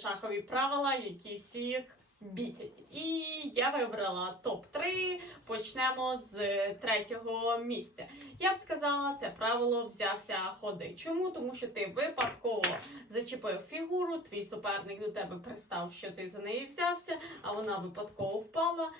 шахові правила, які всіх бісять. І я вибрала топ-3. Почнемо з третього місця. Я б сказала, це правило взявся ходи. Чому? Тому що ти випадково зачепив фігуру, твій суперник до тебе пристав, що ти за неї взявся, а вона випадково впала.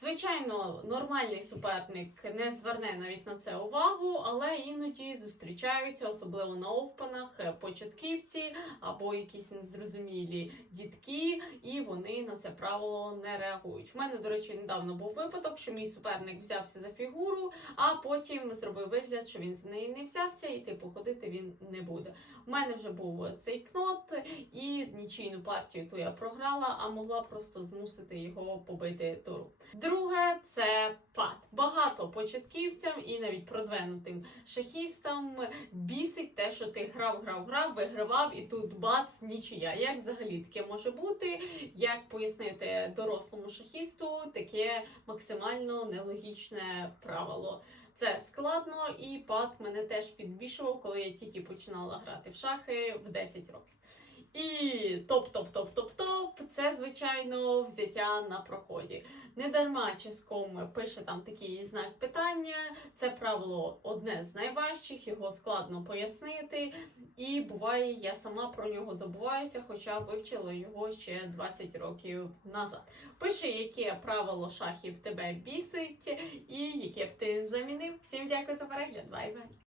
Звичайно, нормальний суперник не зверне навіть на це увагу, але іноді зустрічаються, особливо на овпанах, е, початківці або якісь незрозумілі дітки, і вони на це правило не реагують. В мене, до речі, недавно був випадок, що мій суперник взявся за фігуру, а потім зробив вигляд, що він за неї не взявся, і типу ходити він не буде. У мене вже був цей кнот, нічийну партію ту я програла, а могла просто змусити його побити туру. Друге це пад. Багато початківцям і навіть продвинутим шахістам бісить те, що ти грав, грав, грав, вигравав, і тут бац, нічия. Як взагалі таке може бути? Як пояснити дорослому шахісту таке максимально нелогічне правило? Це складно, і пад мене теж підбішував, коли я тільки починала грати в шахи в 10 років. І топ-топ-топ-топ-топ це, звичайно, взяття на проході. Не дарма ческом пише там такий знак питання. Це правило одне з найважчих, його складно пояснити. І буває, я сама про нього забуваюся, хоча вивчила його ще 20 років назад. Пише, яке правило шахів тебе бісить, і яке б ти замінив. Всім дякую за перегляд. Бай-бай!